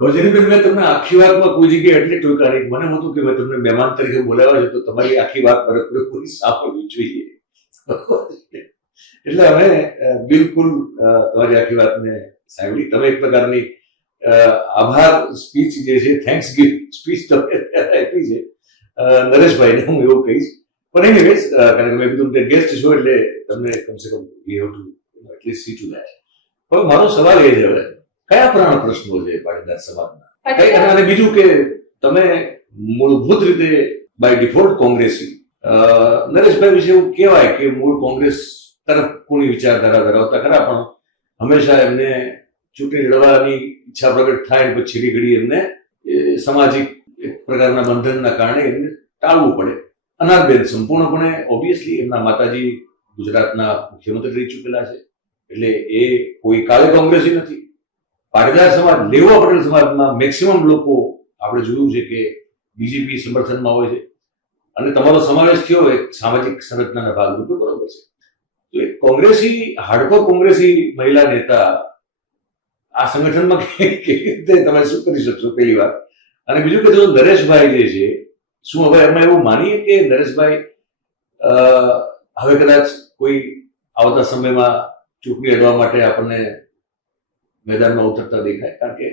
રોજનીબેન, મેં તમને આખી વાતમાં કોઈ જગ્યાએ એટલી ટોકા નહીં. મને હતું કે મેં તમને મહેમાન તરીકે બોલાવ્યા છે તો તમારી આખી વાત પૂરી સાંભળવી જોઈએ. એટલે અમે બિલકુલ તમારી આખી વાતને સાંભળી. તમે એક પ્રકારની આભાર સ્પીચ જે છે, થેન્ક્સ ગિવિંગ સ્પીચ તમે આપી છે નરેશભાઈને, હું એવું કહીશ. પણ એનીવેઝ, કારણ કે મેં કીધું કે ગેસ્ટ છો એટલે તમને કમસે કમ you have to at least see to that. હવે મારો સવાલ એ છે, હવે કયા પુરાણા પ્રશ્નો છે પાટીદાર સમાજના? અને બીજું કે તમે મૂળભૂત રીતે બાય ડિફોલ્ટ કોંગ્રેસી, નરેશભાઈ વિશે એવું કહેવાય કે મૂળ કોંગ્રેસ તરફ કોની વિચારધારા ધરાવતા ખરા, પણ હંમેશા એમને ચૂંટણી લડવાની ઈચ્છા પ્રગટ થાય પછી છેલ્લી ઘડી એમને સામાજિક એક પ્રકારના બંધનના કારણે એમને ટાળવું પડે. અનારબેન સંપૂર્ણપણે ઓબ્વિયસલી એમના માતાજી ગુજરાતના મુખ્યમંત્રી રહી ચૂકેલા છે, એટલે એ કોઈ કાળે કોંગ્રેસી નથી. પાટીદાર સમાજ, લેવા પટેલ સમાજમાં મેક્સિમમ લોકો આપણે જોયું છે કે બીજેપી સમર્થનમાં હોય છે, અને તમારો સમાવેશ થયો એક સામાજિક સંરચનાના ભાગરૂપે, બરોબર છે. તો એક કોંગ્રેસી, હાર્ડકોર કોંગ્રેસી મહિલા નેતા આ સંગઠનમાં કેવી રીતે તમે શું કરી શકશો, પહેલી વાત. અને બીજું કે જો નરેશભાઈ જે છે, શું હવે એમાં એવું માનીએ કે નરેશભાઈ હવે કદાચ કોઈ આવતા સમયમાં ચૂંટણી લડવા માટે આપણને મેદાનમાં ઉતરતા દેખાય? કારણ કે